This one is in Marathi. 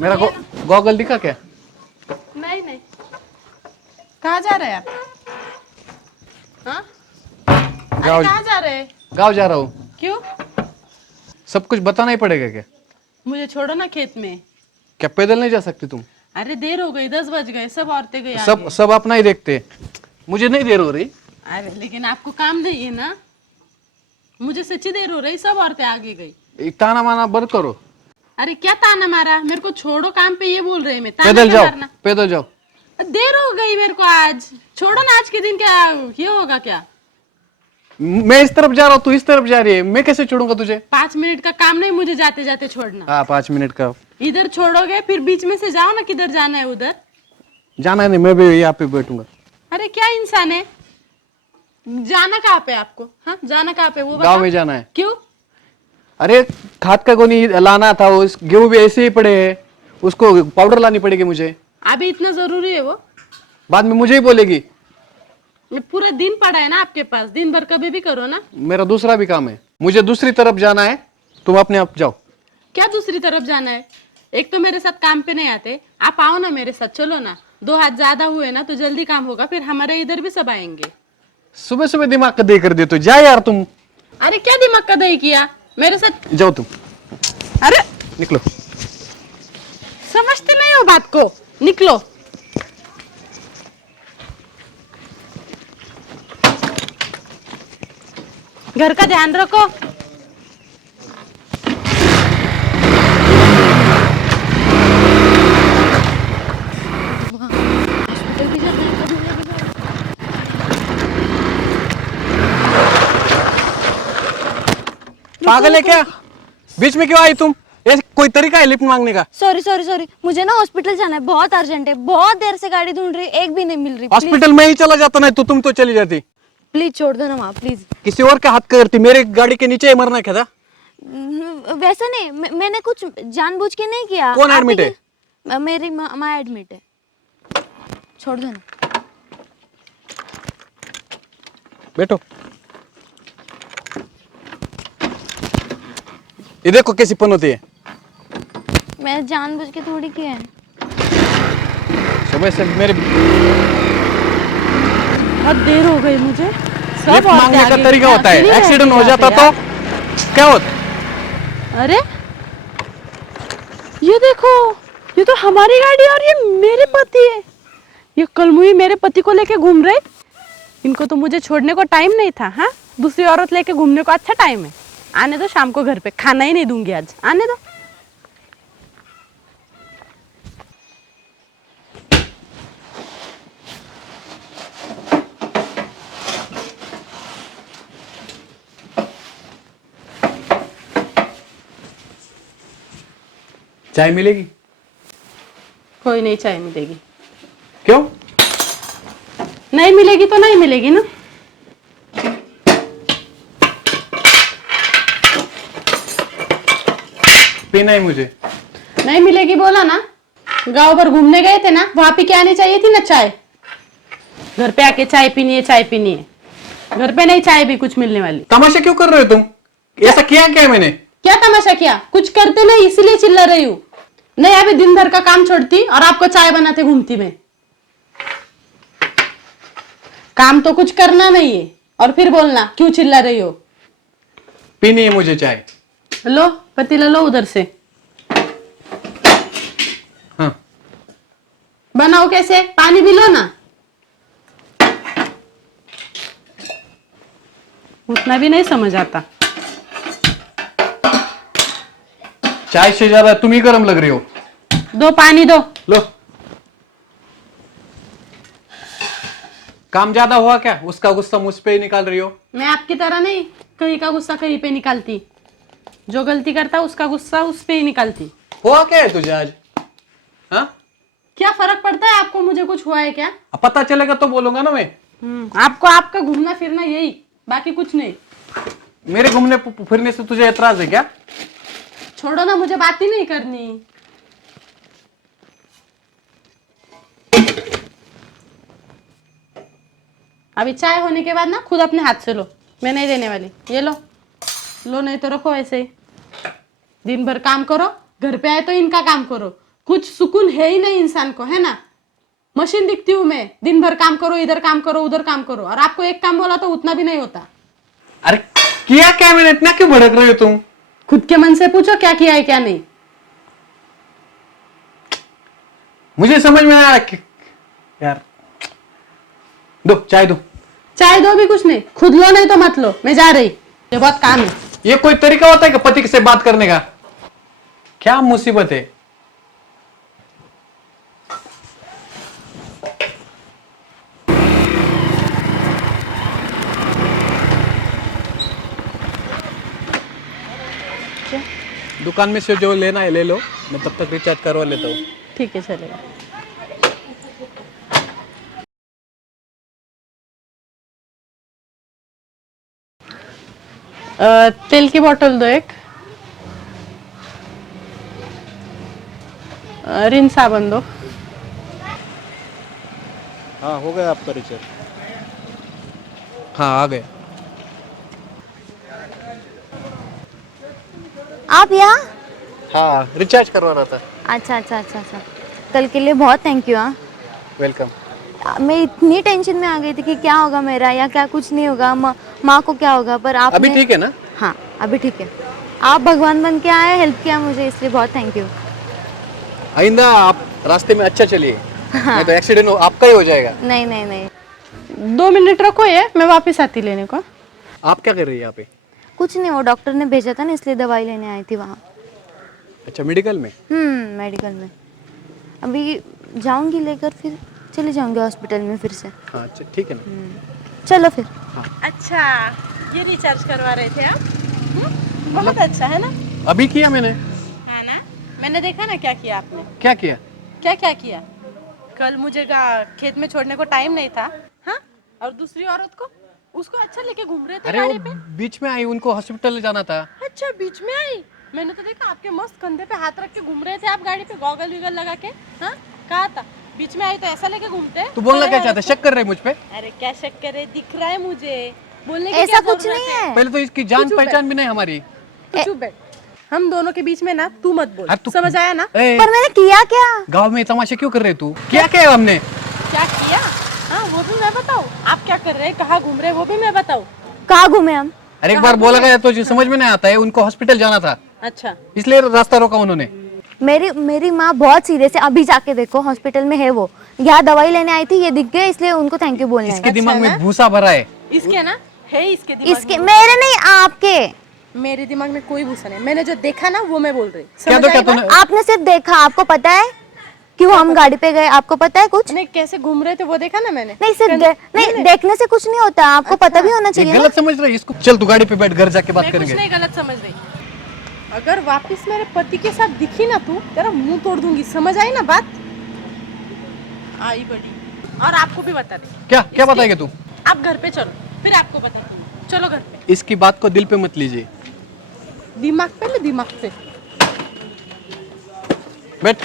मेरा सुनिए ना। गॉगल दिखा क्या? नहीं नहीं, कहाँ जा रहे हैं आप? हाँ, अरे गाँव कहाँ जा रहे हैं? गाँव जा रहा हूँ। क्यों? सब कुछ बताना ही पड़ेगा क्या? मुझे छोड़ो ना खेत में। क्या पैदल नहीं जा सकती तुम? अरे देर हो गई, 10 बज गए, सब औरतें गई सब आगे। सब अपना ही देखते। मुझे नहीं देर हो रही। अरे लेकिन आपको काम नहीं है ना। मुझे सच्ची देर हो रही, सब औरतें आगे गई। एक ताना माना बंद करो। अरे क्या ताना मारा? मेरे को छोड़ो काम पे, ये बोल रहे हैं। मैं ताना पैदल क्या जाओ, मारना? पैदल जाओ। देर हो गई मेरे को आज। छोड़ो ना, आज के दिन क्या ये होगा क्या? मैं इस तरफ जा रहा हूँ, तू इस तरफ जा रही है, मैं कैसे छोड़ूंगा तुझे? 5 मिनट का काम नहीं मुझे जाते जाते छोड़ना। हाँ, 5 मिनट का। इधर छोड़ोगे फिर बीच में से जाओ ना, किधर जाना है उधर। जाना है नहीं, मैं भी यहाँ पे बैठूंगा। अरे क्या इंसान है? जाना कहाँ पे आपको? हाँ, जाना कहाँ पे वो गाँव बताओ। में जाना है। क्यों? अरे खाद का गोनी लाना था, उस गेहूं भी ऐसे ही पड़े हैं, उसको पाउडर लानी पड़ेगी मुझे। अभी इतना जरूरी है वो? बाद में मुझे ही बोलेगी। ये पूरा दिन पड़ा है ना आपके पास, दिन भर कभी भी करो ना। मेरा दूसरा भी काम है, मुझे दूसरी तरफ जाना है। तुम अपने आप जाओ। क्या दूसरी तरफ जाना है? एक तो मेरे साथ काम पे नहीं आते, आप आओ ना मेरे साथ, चलो ना। 2 हाथ ज्यादा हुए ना तो जल्दी काम होगा, फिर हमारे इधर भी सब आएंगे। सुबह सुबह दिमाग का दे कर दे तो जा यार तुम। अरे क्या दिमाग का दही किया मेरे साथ? जाओ तुम, अरे निकलो। समझते नहीं हो बात को, निकलो। घर का ध्यान रखो। हॉस्पिटल भी जाना है कभी ना कभी। पागल है क्या? बीच में क्यों आई तुम? ये कोई तरीका है लिफ्ट मांगने का? सॉरी सॉरी सॉरी, मुझे ना हॉस्पिटल जाना है, बहुत अर्जेंट है। बहुत देर से गाड़ी ढूंढ रही, एक भी नहीं मिल रही। हॉस्पिटल में ही चला जाता, नहीं तो तुम तो चली जाती। प्लीज छोड़ दो ना वहाँ, प्लीज। किसी और का हाथ करती, मेरे गाड़ी के नीचे ही मरना क्या था? वैसा नहीं, मैंने कुछ जानबूझ के नहीं किया। कौन आप एडमिट ही है? मेरी माँ एडमिट है। छोड़ दो ना। बैठो। ये देखो कैसी पन होती है। मैं जानबूझ के थोड़ी किया है। सुबह से मेरे बहुत देर हो गई मुझे। सब लिफ्ट औरतें मांगने का आगे तरीका गई, होता है। अकेली रह एक्सीडेंट गई हो यहाँ जाता पे तो यार। क्या होता? अरे ये देखो, ये तो हमारी गाड़ी है और ये मेरे पति है। ये कलमुई मेरे पति को लेके घूम रहे। इनको तो मुझे छोड़ने को टाइम नहीं था। हाँ, दूसरी औरत लेके घूमने को अच्छा टाइम है। आने दो, शाम को घर पे खाना ही नहीं दूंगी आज, आने दो। चाय मिलेगी? कोई नहीं चाय मिलेगी। क्यों? नहीं मिलेगी तो नहीं मिलेगी ना। पीना ही मुझे। नहीं मिलेगी बोला ना। गांव भर घूमने गए थे ना, वहां पे क्या आनी चाहिए थी ना चाय। घर पे आके चाय पीनी है, चाय पीनी है। घर पे नहीं चाय भी कुछ मिलने वाली। तमाशा क्यों कर रहे हो तुम? ऐसा किया क्या मैंने? क्या तमाशा किया? कुछ करते नहीं इसलिए चिल्ला रही हूँ। नहीं अभी दिन भर का काम छोड़ती और आपको चाय बनाते घूमती मैं। काम तो कुछ करना नहीं है और फिर बोलना क्यों चिल्ला रही हो। पीनी है मुझे चाय। लो पतीला लो उधर से। हाँ। बनाओ कैसे? पानी भी लो ना। उतना भी नहीं समझ आता। चाय से ज्यादा तुम ही गर्म लग रही हो। दो पानी दो। लो। काम ज्यादा हुआ क्या? उसका गुस्सा मुझ पे ही निकाल रही हो। मैं आपकी तरह नहीं कहीं का गुस्सा कहीं पे निकालती। जो गलती करता उसका गुस्सा उस पे ही निकालती। हुआ क्या है तुझे आज? हाँ? क्या फर्क पड़ता है आपको मुझे कुछ हुआ है क्या? अब पता चलेगा तो बोलूंगा ना मैं। आपको आपका घूमना फिरना यही, बाकी कुछ नहीं। मेरे घूमने फिरने से तुझे एतराज है क्या? छोड़ो ना, मुझे बात ही नहीं करनी। अभी चाय होने के बाद ना खुद अपने हाथ से लो, मैं नहीं देने वाली। ये लो लो, नहीं तो रखो ऐसे ही। दिन भर काम करो, घर पे आए तो इनका काम करो। कुछ सुकून है ही नहीं इंसान को, है ना। मशीन दिखती हूँ मैं, दिन भर काम करो, इधर काम करो, उधर काम करो, और आपको एक काम बोला तो उतना भी नहीं होता। अरे किया क्या मैंने, इतना क्यों भड़क रहे हो तुम? खुद के मन से पूछो क्या किया है क्या नहीं। मुझे समझ में आया कि यार, दो चाय दो। चाय दो भी कुछ नहीं, खुद लो नहीं तो मत लो, मैं जा रही, ये बहुत काम है। ये कोई तरीका होता है कि पति से बात करने का? क्या मुसीबत है। दुकान में से जो लेना है ले लो, मैं तब तक रिचार्ज करवा लेता हूँ। ठीक है चलेगा। तेल की बोतल दो एक, रिन साबुन दो। हाँ हो गया आपका रिचार्ज। हाँ आ गए। आप यहाँ? हाँ रिचार्ज करवा रहा था। अच्छा अच्छा अच्छा अच्छा, कल के लिए बहुत थैंक यू। हाँ, वेलकम। मैं इतनी टेंशन में आ गई थी कि क्या होगा मेरा, या क्या कुछ नहीं होगा, माँ को क्या होगा, पर आप अभी ठीक है ना? हाँ अभी ठीक है। आप भगवान बन के आए, हेल्प किया मुझे, इसलिए बहुत थैंक यू। आइंदा आप रास्ते में अच्छा चलिए, नहीं तो एक्सीडेंट आपका ही हो जाएगा। नहीं नहीं नहीं, 2 मिनट रखो, ये मैं वापस आती लेने को। आप क्या कर रही है यहाँ पे? कुछ नहीं, वो डॉक्टर ने भेजा था ना, इसलिए दवाई लेने आई थी वहाँ। अच्छा मेडिकल में? मेडिकल में। अभी जाऊंगी लेकर, फिर चले जाऊंगी हॉस्पिटल में फिर से। हाँ अच्छा ठीक है ना। चलो फिर। अच्छा, ये रिचार्ज करवा रहे थे आप? बहुत अच्छा है ना। अभी किया मैंने। है ना, मैंने देखा ना क्या किया आपने। क्या किया? क्या क्या किया? कल मुझे खेत में छोड़ने को टाइम नहीं था, हाँ, और दूसरी औरत को, उसको अच्छा लेके घूम रहे थे अरे गाड़ी वो पे। बीच में आई, उनको हॉस्पिटल ले जाना था। अच्छा बीच में आई, मैंने तो देखा आपके मस्त कंधे पे हाथ रख के घूम रहे थे आप गाड़ी पे, गॉगल वीगल लगा के। हाँ, कहा था बीच में आई तो ऐसा लेके घूमते। तू बोलना क्या चाहता है? शक कर रहे मुझ पे? अरे क्या शक करे, दिख रहा है मुझे, बोलने की ऐसा क्या कुछ जरूरत नहीं है? है। पहले तो इसकी जान चुप है। पहचान भी नहीं हमारी। तू चुप बैठ, हम दोनों के बीच में ना तू मत बोल, अरे तू समझ आया ना? पर मैंने किया क्या? गांव में तमाशे क्यों कर रहे तू? क्या क्या हमने? क्या किया? हाँ वो भी मैं बताऊँ, आप क्या कर रहे हैं, कहाँ घूम रहे हैं, वो भी मैं बताऊँ। कहाँ घूमे हम? अरे एक बार बोला गया तो जो समझ में नहीं आता है, उनको हॉस्पिटल जाना था अच्छा, इसलिए रास्ता रोका उन्होंने। मेरी माँ बहुत सीरियस है, अभी जाके देखो हॉस्पिटल में है वो। यहाँ दवाई लेने आई थी, ये दिख गए, इसलिए उनको थैंक यू बोलना इसके है। दिमाग अच्छा में भूसा भरा है। इसके ना है, इसके दिमाग इसके में। मेरे नहीं, आपके। मेरे दिमाग में कोई भूसा नहीं, मैंने जो देखा ना वो मैं बोल रही। क्या समझ तो आई क्या बात? तूने? आपने सिर्फ देखा, आपको पता है क्यों हम गाड़ी पे गए? आपको पता है कुछ? नहीं, कैसे घूम रहे थे वो देखा ना मैंने। नहीं सिर्फ नहीं, देखने से कुछ नहीं होता, आपको पता भी होना ये चाहिए ना। गलत समझ रहे हैं इसको। चल तू गाड़ी पे बैठ, घर जाके बात मैं कुछ करेंगे। नहीं गलत समझ रही। अगर वापस मेरे पति के साथ दिखी ना तू, तेरा मुंह तोड़ दूंगी, समझ आई ना बात? आई बड़ी, और आपको भी बता दे। क्या क्या बताएगा तू? आप घर पे चलो, फिर आपको बता दूंगी। चलो घर पे। इसकी बात को दिल पे मत लीजिए। दिमाग पे ले, दिमाग पे। बैठ।